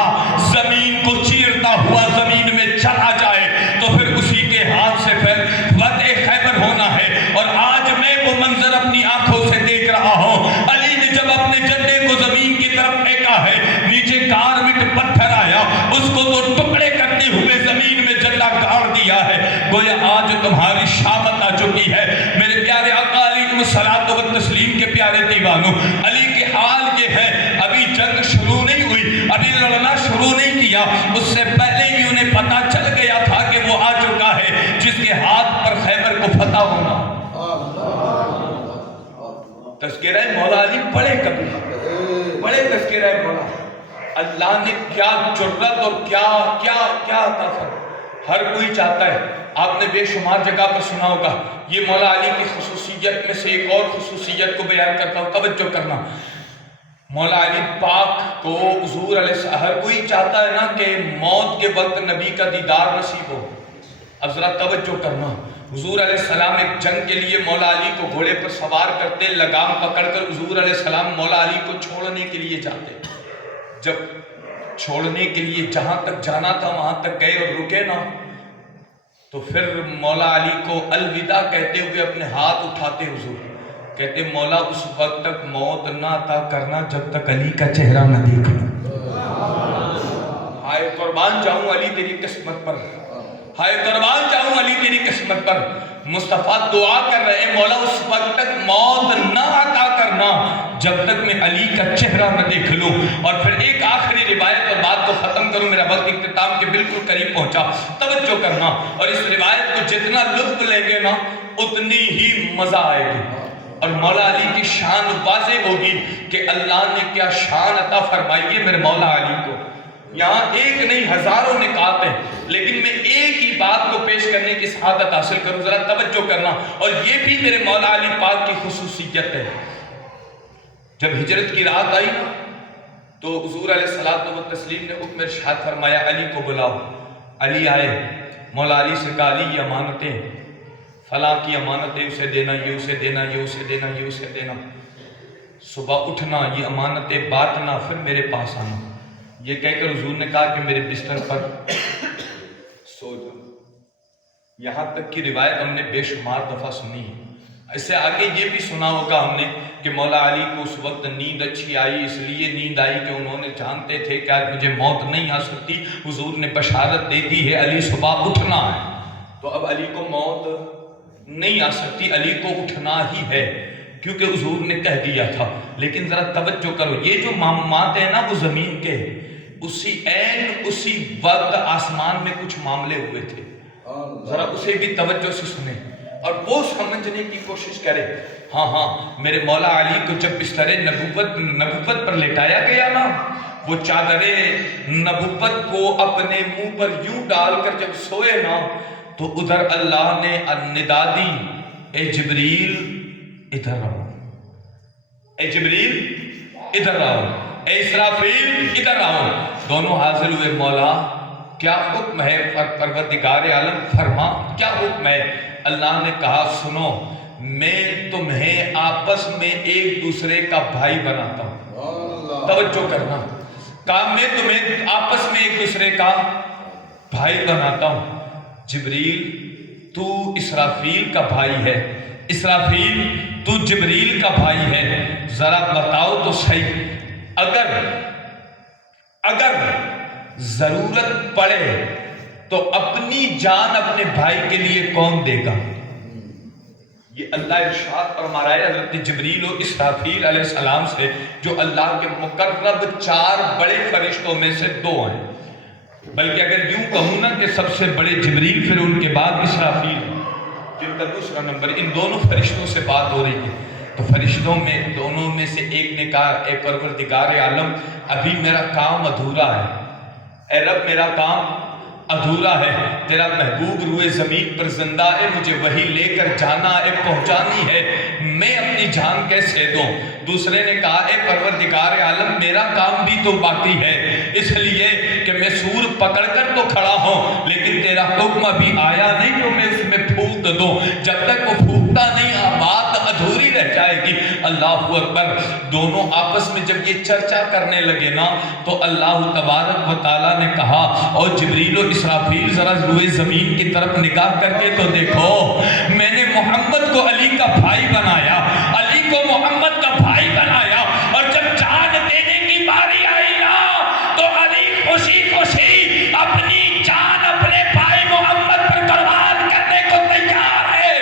زمین کو چیرتا ہوا زمین میں چلا جائے تو پھر اسی کے ہاتھ سے پھر فتح خیبر ہونا ہے. اور آج میں وہ منظر اپنی آنکھوں سے دیکھ رہا ہوں. علی نے جب اپنے جھنڈے کو زمین کی طرف پھینکا ہے, نیچے کارنٹ پتھر آیا, اس کو تو ٹکڑے کرتے ہوئے زمین میں جھنڈا گاڑ دیا ہے. گویا آج تمہاری شامت آ چکی ہے. میرے پیارے آقا علیہ الصلوۃ والتسلیم کے پیارے دیوانوں, علی کے حال یہ ہے, ابھی جنگ شروع نہیں ہوئی, ابھی لڑنا شروع نہیں کیا, اس سے پہلے ہی انہیں پتا چل گیا تھا کہ وہ آ چکا ہے جس کے ہاتھ پر خیبر کو فتح ہونا. تذکرہ مولا علی پڑھے کبھی, بڑے تذکرہ مولا. اللہ نے کیا جرت اور کیا عطا فرمایا. ہر کوئی چاہتا ہے, آپ نے بے شمار جگہ پر سنا ہوگا, یہ مولا علی کی خصوصی خصوصیت میں سے ایک اور خصوصیت کو بیان کرتا ہوں، توجہ کرنا۔ مولا علی پاک کو حضور علیہ السلام، ہر کوئی چاہتا ہے نا کہ موت کے وقت نبی کا دیدار نصیب ہو۔ اب ذرا توجہ کرنا، حضور علیہ السلام ایک جنگ کے لیے مولا علی کو گھوڑے پر سوار کرتے، لگام پکڑ کر حضور علیہ السلام مولا علی کو چھوڑنے کے لیے جاتے۔ جب چھوڑنے کے لیے جہاں تک جانا تھا وہاں تک گئے اور رکے نا، تو پھر مولا علی کو الوداع کہتے ہوئے اپنے ہاتھ اٹھاتے حضور کہتے، مولا اس وقت تک موت نہ عطا کرنا جب تک علی کا چہرہ نہ دیکھ لوں۔ ہائے قربان جاؤں علی تیری قسمت پر، ہائے قربان جاؤں علی تیری قسمت پر۔ مصطفیٰ دعا کر رہے ہیں، مولا اس وقت تک موت نہ عطا کرنا جب تک میں علی کا چہرہ نہ دیکھ لوں۔ اور پھر ایک آخری روایت اور بات کو ختم کروں، میرا وقت اختتام کے بالکل قریب پہنچا، توجہ کرنا۔ اور اس روایت کو جتنا لطف لیں گے نا اتنی ہی مزہ آئے گی، اور مولا علی کی شان واضح ہوگی کہ اللہ نے کیا شان عطا فرمائی ہے میرے مولا علی کو۔ یہاں ایک نہیں ہزاروں نکات ہیں، لیکن میں ایک ہی بات کو پیش کرنے کی سعادت حاصل کروں، ذرا توجہ کرنا۔ اور یہ بھی میرے مولا علی پاک کی خصوصیت ہے۔ جب ہجرت کی رات آئی تو حضور علیہ الصلوۃ والتسلیم نے حکم ارشاد فرمایا، علی کو بلاؤ۔ علی آئے، مولا علی سے کہا، علی یہ امانتیں، فلاں کی امانتیں اسے دینا، یہ اسے دینا، یہ اسے دینا، یہ اسے دینا۔ صبح اٹھنا، یہ امانتیں بانٹنا، پھر میرے پاس آنا۔ یہ کہہ کر حضور نے کہا کہ میرے بستر پر سو جاؤ۔ یہاں تک کی روایت ہم نے بے شمار دفعہ سنی ہے۔ اس سے آگے یہ بھی سنا ہوگا ہم نے کہ مولا علی کو اس وقت نیند اچھی آئی، اس لیے نیند آئی کہ انہوں نے جانتے تھے کہ آج مجھے موت نہیں آ سکتی۔ حضور نے بشارت دے دی ہے علی صبح اٹھنا ہے، تو اب علی کو موت نہیں آ سکتی، علی کو اٹھنا ہی ہے، کیونکہ حضور نے کہہ دیا تھا۔ لیکن ذرا توجہ کرو، یہ جو معاملات ہیں نا وہ زمین کے، اسی وقت آسمان میں کچھ معاملے ہوئے تھے، ذرا اسے بھی توجہ سے سنیں اور وہ سمجھنے کی کوشش کریں۔ ہاں میرے مولا علی کو جب بستر نبوت پر لٹایا گیا نا، وہ چادر نبوت کو اپنے منہ پر یوں ڈال کر جب سوئے نا، تو ادھر اللہ نے ندا دی، اے جبریل ادھر آؤ، اے جبریل ادھر آؤ، اے اسرافیل ادھر آؤ۔ دونوں حاضر ہوئے، مولا کیا حکم ہے؟ پروردگار عالم فرما کیا حکم ہے؟ اللہ نے کہا، سنو، میں تمہیں آپس میں ایک دوسرے کا بھائی بناتا ہوں۔ توجہ کرنا، کہا میں تمہیں آپس میں ایک دوسرے کا بھائی بناتا ہوں۔ جبریل تو اسرافیل کا بھائی ہے، اسرافیل تو جبریل کا بھائی ہے، ذرا بتاؤ تو صحیح، اگر ضرورت پڑے تو اپنی جان اپنے بھائی کے لیے کون دے گا؟ یہ اللہ ارشاد فرما رہا ہے حضرت جبریل و اسرافیل علیہ السلام سے، جو اللہ کے مقرب 4 بڑے فرشتوں میں سے 2 ہیں۔ بلکہ اگر یوں کہوں نا کہ سب سے بڑے جبریل، پھر ان کے بعد اسرافیل، جن کا دوسرا نمبر، ان دونوں فرشتوں سے بات ہو رہی ہے۔ تو فرشتوں میں دونوں میں سے ایک نے کہا، اے پروردگار عالم، ابھی میرا کام ادھورا ہے، اے رب میرا کام ادھورا ہے، تیرا محبوب روئے زمین پر زندہ ہے، مجھے وہی لے کر جانا ہے، پہنچانی ہے، میں اپنی جان کیسے دوں؟ دوسرے نے کہا، اے پروردگار عالم، میرا کام بھی تو باقی ہے، اس لیے کہ میں سور پکڑ کر تو کھڑا ہوں، لیکن تیرا حکم ابھی آیا نہیں جو میں اس میں پھونک دوں، جب تک وہ پھونکتا نہیں بات ادھوری رہ جائے گی۔ اللہ اکبر۔ دونوں آپس میں جب یہ چرچا کرنے لگے نا، تو اللہ تبارک و تعالیٰ نے کہا، اور جبریل و اسرافیل ذرا روئے زمین کی طرف نگاہ کر کے تو دیکھو، میں نے محمد کو علی کا بھائی بنایا، علی کو محمد کا بھائی بنایا، اور جب جان دینے کی باری آئی نا، تو علی خوشی خوشی اپنی جان اپنے بھائی محمد پر قربان کرنے کو تیار ہے۔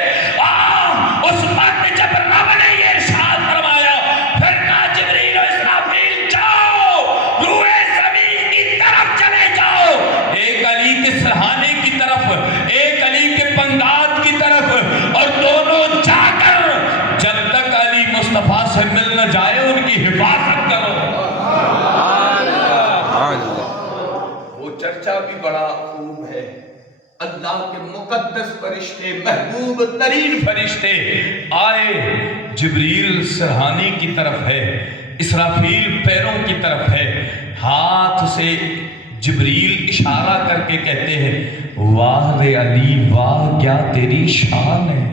اس وقت جب رب نے یہ ارشاد فرمایا، پھر کہا جبریل و اسرافیل جاؤ، روئے زمین کی طرف چلے جاؤ، ایک علی کے سرہانے کی طرف، ایک علی کے پنگات کی طرف، اور دونوں جا کر جب تک علی مصطفیٰ سے مل نہ جائے ان کی حفاظت کرو۔ وہ چرچا بھی بڑا خوب ہے، اللہ کے مقدس فرشتے، محبوب ترین فرشتے آئے، جبریل سرہانی کی طرف ہے، اسرافیل پیروں کی طرف ہے، ہاتھ سے جبریل اشارہ کر کے کہتے ہیں واہ رے علی واہ کیا تیری شان ہے۔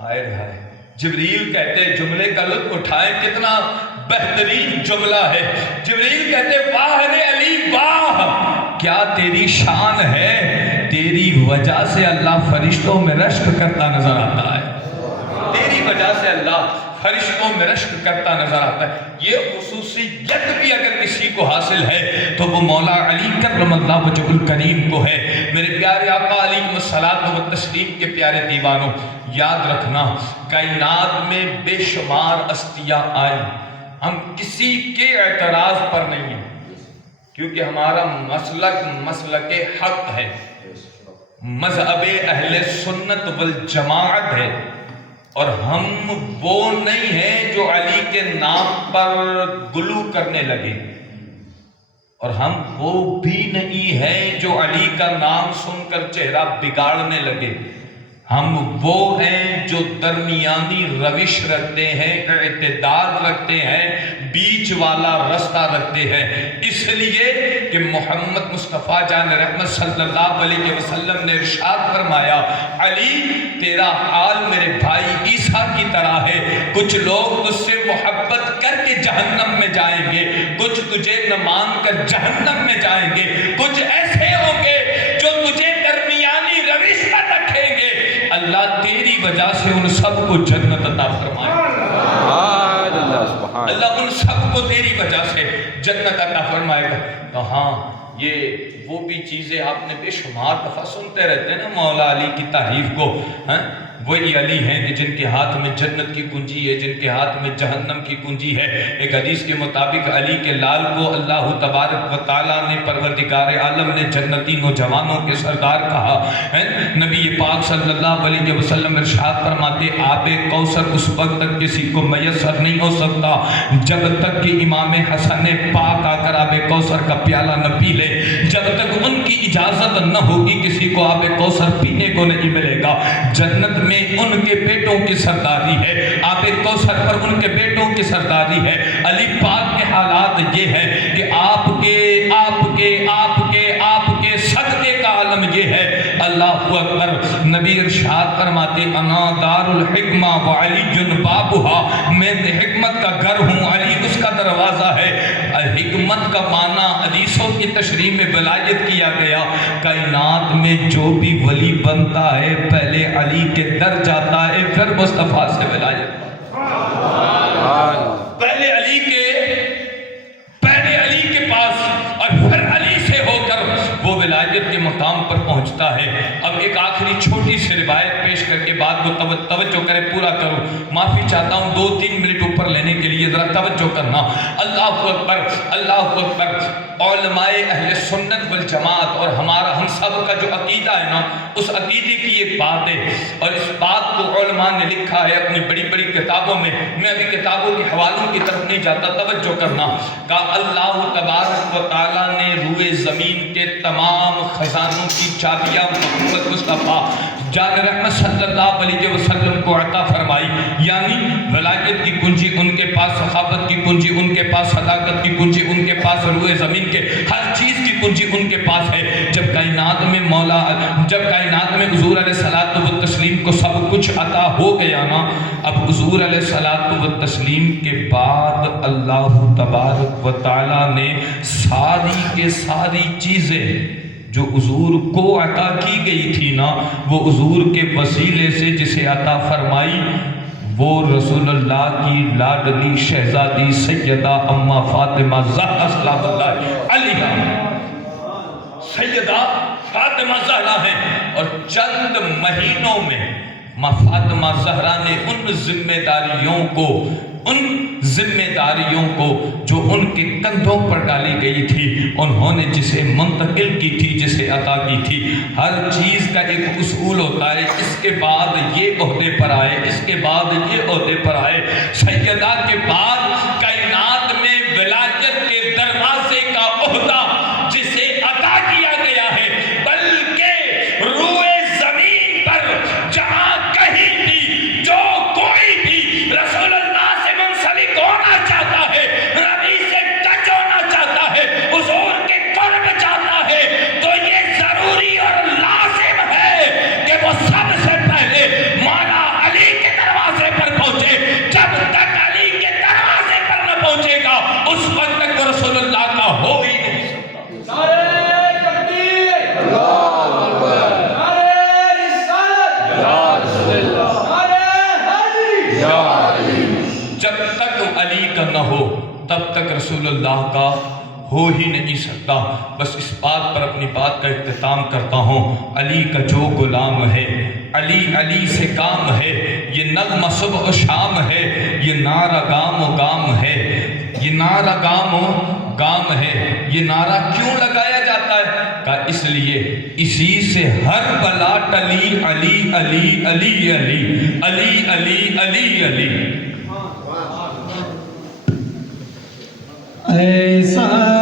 ہائے ہائے، جبریل کہتے جملے کا لطف اٹھائے، کتنا بہترین جملہ ہے۔ جبریل کہتے واہ رے علی واہ کیا تیری شان ہے، تیری وجہ سے اللہ فرشتوں میں رشک کرتا نظر آتا ہے، تیری وجہ سے اللہ فرشتوں میں رشک کرتا نظر آتا ہے۔ یہ خصوصیت بھی اگر کسی کو حاصل ہے تو وہ مولا علی کرم اللہ وجہ الکریم کو ہے۔ میرے پیارے آقا علیہ الصلوۃ والتسلیم کے پیارے دیوانوں، یاد رکھنا کائنات میں بے شمار ہستیاں آئیں، ہم کسی کے اعتراض پر نہیں ہیں، کیونکہ ہمارا مسلک حق ہے، مذہب اہل سنت والجماعت ہے، اور ہم وہ نہیں ہیں جو علی کے نام پر گلو کرنے لگے، اور ہم وہ بھی نہیں ہیں جو علی کا نام سن کر چہرہ بگاڑنے لگے۔ ہم وہ ہیں جو درمیانی روش رکھتے ہیں، اعتدال رکھتے ہیں، بیچ والا رستہ رکھتے ہیں، اس لیے کہ محمد مصطفیٰ جان رحمت صلی اللہ علیہ وسلم نے ارشاد فرمایا علی تیرا حال میرے بھائی عیسیٰ کی طرح ہے، کچھ لوگ تجھ سے محبت کر کے جہنم میں جائیں گے، کچھ تجھے نہ مان کر جہنم میں جائیں گے، کچھ ایسے ہوں گے جو تجھے درمیانی روش پر رکھیں گے۔ اللہ تیری وجہ سے ان سب کو جنت عطا فرمائے، اللہ ان سب کو تیری وجہ سے جنت عطا فرمائے گا۔ تو ہاں یہ وہ بھی چیزیں آپ نے بے شمار دفعہ سنتے رہتے ہیں نا مولا علی کی تعریف کو، وہی علی ہیں کہ جن کے ہاتھ میں جنت کی کنجی ہے، جن کے ہاتھ میں جہنم کی کنجی ہے۔ ایک حدیث کے مطابق علی کے لال کو اللہ تبارک و تعالیٰ نے پروردگار عالم نے جنتی نوجوانوں کے سردار کہا۔ نبی پاک صلی اللہ علیہ وسلم ارشاد فرماتے آب کوثر اس وقت تک کسی کو میسر نہیں ہو سکتا جب تک کہ امام حسن پاک آ کر آب کوثر کا پیالہ نہ پی لے، جب تک ان کی اجازت نہ ہوگی کسی کو آب کوثر پینے کو نہیں ملے گا۔ جنت میں ان کے بیٹوں کی سرداری ہے، آب کوثر پر ان کے بیٹوں کی سرداری ہے۔ علی پاک کے حالات یہ ہے کہ آپ کے صدقے کا عالم یہ ہے۔ اللہ اکبر، نبی ارشاد فرماتے انا دار الحکمہ وعلی بابها، میں حکمت کا گھر ہوں، علی اس کا دروازہ ہے۔ حکمت کا معنی حدیثوں کی تشریح میں ولایت کیا گیا، کائنات میں جو بھی ولی بنتا ہے پہلے علی کے در جاتا ہے، پھر مصطفیٰ سے ولایت، پہلے علی کے پاس اور پھر علی سے ہو کر وہ ولایت کے مقام پر پہنچتا ہے۔ اب ایک آخری چھوٹی سی روایت پیش کر کے بات کو توجہ کرے، پورا کرو، معافی چاہتا ہوں 2-3 منٹ اوپر لینے کے لیے، ذرا توجہ کرنا۔ اللہ اکبر، اللہ اکبر۔ علماء اہل سنت والجماعت اور ہم سب کا جو عقیدہ ہے نا، اس عقیدے کی یہ بات ہے، اور اس بات کو علماء نے لکھا ہے اپنی بڑی بڑی کتابوں میں۔ میں ابھی کتابوں کے حوالوں کی طرف نہیں جاتا، توجہ کرنا۔ کہ اللہ تبارک و تعالیٰ نے روئے زمین کے تمام خزانوں کی چابیاں محمد مصطفیٰ جان رحمت صلی اللہ علیہ وسلم کو عطا فرمائی، یعنی ولایت کی کنجی ان کے پاس، صحابت کی کنجی ان کے پاس، صداقت کی کنجی ان کے پاس، روئے زمین کے ہر چیز کی کنجی ان کے پاس ہے۔ جب کائنات میں حضور علیہ الصلوۃ والتسلیم کو سب کچھ عطا ہو گیا نا، اب حضور علیہ الصلوۃ والتسلیم کے بعد اللہ تبارک و تعالیٰ نے ساری کے ساری چیزیں جو حضور کو عطا کی گئی تھی نا، وہ حضور کے وسیلے سے جسے عطا فرمائی، وہ رسول اللہ کی لاڈلی شہزادی سیدہ اما فاطمہ زہرا سلام اللہ علیہا، سیدہ فاطمہ زہرا ہیں۔ اور چند مہینوں میں ماں فاطمہ زہرا نے ان ذمہ داریوں کو جو ان کے کندھوں پر ڈالی گئی تھی، انہوں نے جسے منتقل کی تھی، جسے عطا کی تھی۔ ہر چیز کا ایک اصول ہوتا ہے، اس کے بعد یہ عہدے پر آئے، اس کے بعد یہ عہدے پر آئے۔ سیدہ کے بعد کائنات میں ولایت کے دروازے کا عہدہ جسے عطا کیا گیا نہ ہو تب تک رسول اللہ کا ہو ہی نہیں سکتا. بس اس بات پر اپنی بات کا اختتام کرتا ہوں. علی کا جو غلام ہے، علی علی سے کام ہے، یہ نغمہ صبح و شام ہے، یہ نعرہ گام و گام ہے، یہ نعرہ گام و گام ہے. یہ نعرہ کیوں لگایا جاتا ہے؟ کہا اس لیے اسی سے ہر بلا ٹلی. علی علی علی علی علی علی علی علی. ایسا